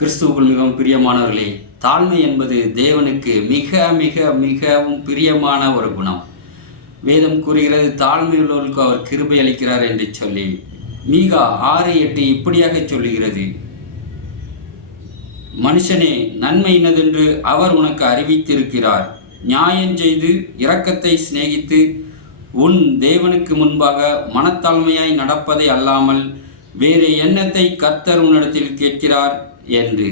கிறிஸ்துவுக்குள் மிகவும் பிரியமானவர்களே, தாழ்மை என்பது தேவனுக்கு மிக மிக மிகவும் பிரியமான ஒரு குணம். வேதம் கூறுகிறது, தாழ்மை உள்ளவர்களுக்கு அவர் கிருபை அளிக்கிறார் என்று சொல்லி. மீகா 6:8 இப்படியாக சொல்லுகிறது, மனுஷனே, நன்மை இன்னதென்று அவர் உனக்கு அறிவித்திருக்கிறார். நியாயம் செய்து இரக்கத்தை சிநேகித்து உன் தேவனுக்கு முன்பாக மனத்தாழ்மையாய் நடப்பதை அல்லாமல் வேறு எண்ணத்தை கர்த்தர் உன்னிடத்தில் கேட்கிறார் என்று.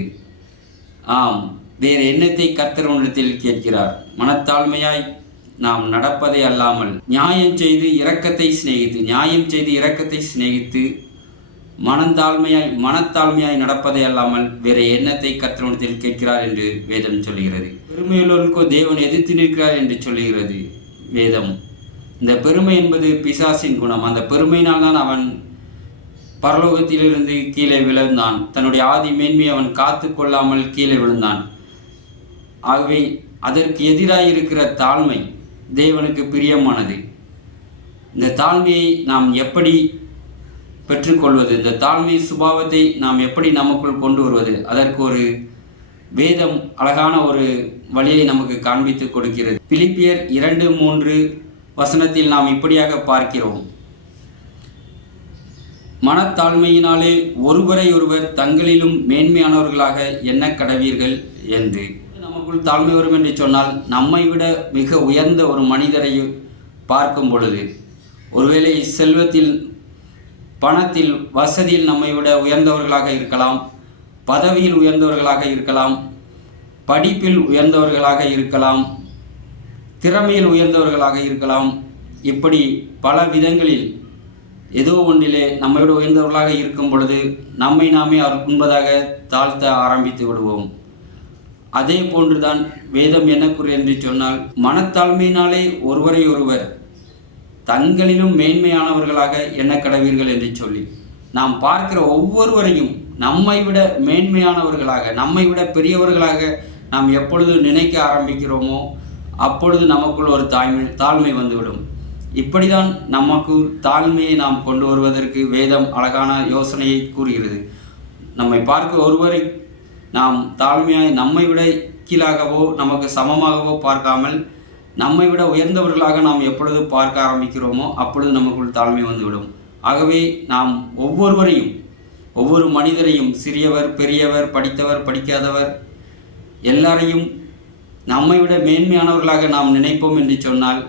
ஆம், வேறு எண்ணத்தை கர்த்தர் உன்னிடத்தில் கேட்கிறார். மனத்தாழ்மையாய் நாம் நடப்பதை அல்லாமல் நியாயம் செய்து இரக்கத்தை சிநேகித்து மனத்தாழ்மையாய் நடப்பதை அல்லாமல் வேறு எண்ணத்தை கர்த்தரிடத்தில் கேட்கிறார் என்று வேதம் சொல்லுகிறது. பெருமையுள்ளவர்களுக்கோ தேவன் எதிர்த்து நிற்கிறார் என்று சொல்லுகிறது வேதம். இந்த பெருமை என்பது பிசாசின் குணம். அந்த பெருமையினால் தான் அவன் பரலோகத்திலிருந்து கீழே விழுந்தான். தன்னுடைய ஆதி மேன்மையை அவன் காத்து கொள்ளாமல் கீழே விழுந்தான். ஆகவே அதற்கு எதிராக இருக்கிற தாழ்மை தேவனுக்கு பிரியமானது. இந்த தாழ்மையை நாம் எப்படி பெற்றுக்கொள்வது, இந்த தாழ்மை சுபாவத்தை நாம் எப்படி நமக்குள் கொண்டு வருவது, அதற்கு ஒரு வேதம் அழகான ஒரு வழியை நமக்கு காண்பித்து கொடுக்கிறது. பிலிப்பியர் 2:3 வசனத்தில் நாம் இப்படியாக பார்க்கிறோம், மனத்தாழ்மையினாலே ஒருவரை ஒருவர் தங்களிலும் மேன்மையானவர்களாக எண்ண கடவீர்கள் என்று. நமக்குள் தாழ்மை வரும் என்று சொன்னால், நம்மை விட மிக உயர்ந்த ஒரு மனிதரை பார்க்கும் பொழுது, ஒருவேளை செல்வத்தில், பணத்தில், வசதியில் நம்மை விட உயர்ந்தவர்களாக இருக்கலாம், பதவியில் உயர்ந்தவர்களாக இருக்கலாம், படிப்பில் உயர்ந்தவர்களாக இருக்கலாம், திறமையில் உயர்ந்தவர்களாக இருக்கலாம். இப்படி பல விதங்களில் ஏதோ ஒன்றிலே நம்மை விட உயர்ந்தவர்களாக இருக்கும் பொழுது நம்மை நாமே அவருக்கு முன்பதாக தாழ்த்த ஆரம்பித்து விடுவோம். அதே போன்றுதான் வேதம் என்ன கூறு என்று சொன்னால், மனத்தாழ்மையினாலே ஒருவரை ஒருவர் தங்களிலும் மேன்மையானவர்களாக எண்ண கடவீர்கள் என்று சொல்லி, நாம் பார்க்கிற ஒவ்வொருவரையும் நம்மை விட மேன்மையானவர்களாக, நம்மை விட பெரியவர்களாக நாம் எப்பொழுது நினைக்க ஆரம்பிக்கிறோமோ அப்பொழுது நமக்குள் ஒரு தாழ்மை வந்துவிடும். இப்படிதான் நமக்கு தாழ்மையை நாம் கொண்டு வருவதற்கு வேதம் அழகான யோசனையை கூறுகிறது. நம்மை பார்க்க ஒருவரை நாம் தாழ்மையாய் நம்மை விட கீழாகவோ நமக்கு சமமாகவோ பார்க்காமல் நம்மை விட உயர்ந்தவர்களாக நாம் எப்பொழுது பார்க்க ஆரம்பிக்கிறோமோ அப்பொழுது நமக்குள் தாழ்மை வந்துவிடும். ஆகவே நாம் ஒவ்வொருவரையும், ஒவ்வொரு மனிதரையும், சிறியவர் பெரியவர், படித்தவர் படிக்காதவர், எல்லாரையும் நம்மை விட மேன்மையானவர்களாக நாம் நினைப்போம் என்று சொன்னால்,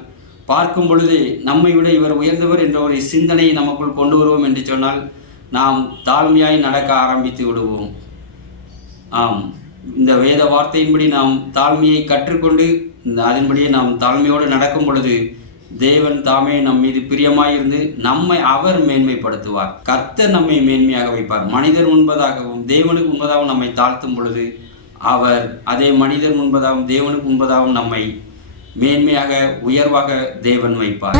பார்க்கும் பொழுது நம்மை விட இவர் உயர்ந்தவர் என்ற ஒரு சிந்தனையை நமக்குள் கொண்டு வருவோம் என்று சொன்னால் நாம் தாழ்மையாய் நடக்க ஆரம்பித்து விடுவோம். ஆம், இந்த வேத வார்த்தையின்படி நாம் தாழ்மையை கற்றுக்கொண்டு அதன்படியே நாம் தாழ்மையோடு நடக்கும் பொழுது தேவன் தாமே நம் மீது பிரியமாயிருந்து நம்மை அவர் மேன்மைப்படுத்துவார். கர்த்தர் நம்மை மேன்மையாக வைப்பார். மனிதர் முன்பதாகவும் தேவனுக்கு முன்பதாகவும் நம்மை தாழ்த்தும் பொழுது அவர் அதே மனிதர் முன்பதாகவும் தேவனுக்கு முன்பதாகவும் நம்மை மேன்மையாக, உயர்வாக தேவன் வைப்பார்.